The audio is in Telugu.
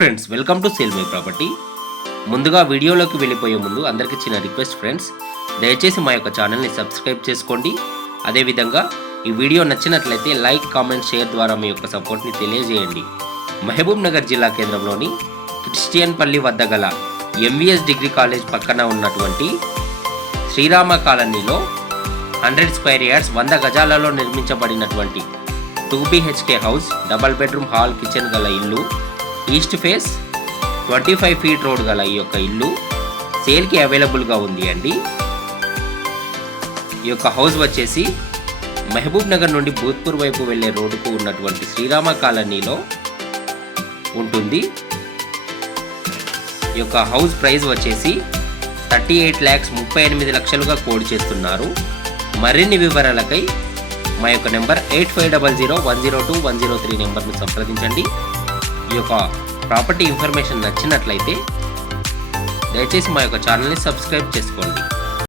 Friends welcome to sale my property ముందుగా వీడియోలోకి వెళ్ళిపోయే ముందు అందరికీ చిన్న రిక్వెస్ట్ ఫ్రెండ్స్ దయచేసి మా యొక్క ఛానల్ని సబ్స్క్రైబ్ చేసుకోండి. అదేవిధంగా ఈ వీడియో నచ్చినట్లయితే లైక్ కామెంట్ షేర్ ద్వారా మీ యొక్క సపోర్ట్ని తెలియజేయండి. మహబూబ్ నగర్ జిల్లా కేంద్రంలోని క్రిస్టియన్ పల్లి వద్ద గల ఎంవిఎస్ డిగ్రీ కాలేజ్ పక్కన ఉన్నటువంటి శ్రీరామ కాలనీలో హండ్రెడ్ స్క్వేర్ యార్డ్స్ వంద గజాలలో నిర్మించబడినటువంటి two BHK house double bedroom hall kitchen గల ఇల్లు east face twenty five feet road గల ఈ యొక్క ఇల్లు సేల్కి అవైలబుల్గా ఉంది అండి. ఈ యొక్క హౌస్ వచ్చేసి మహబూబ్ నగర్ నుండి భూత్పూర్ వైపు వెళ్ళే రోడ్డుకు ఉన్నటువంటి శ్రీరామ కాలనీలో ఉంటుంది. ఈ యొక్క హౌస్ ప్రైస్ వచ్చేసి థర్టీ ఎయిట్ ల్యాక్స్ ముప్పై ఎనిమిది లక్షలుగా కోడ్ చేస్తున్నారు. మరిన్ని వివరాలకై మా యొక్క number eight five double zero one zero two one zero three నెంబర్ను సంప్రదించండి. ఈ యొక్క ప్రాపర్టీ ఇన్ఫర్మేషన్ నచ్చినట్లయితే దయచేసి మా యొక్క ఛానల్ని సబ్స్క్రైబ్ చేసుకోండి.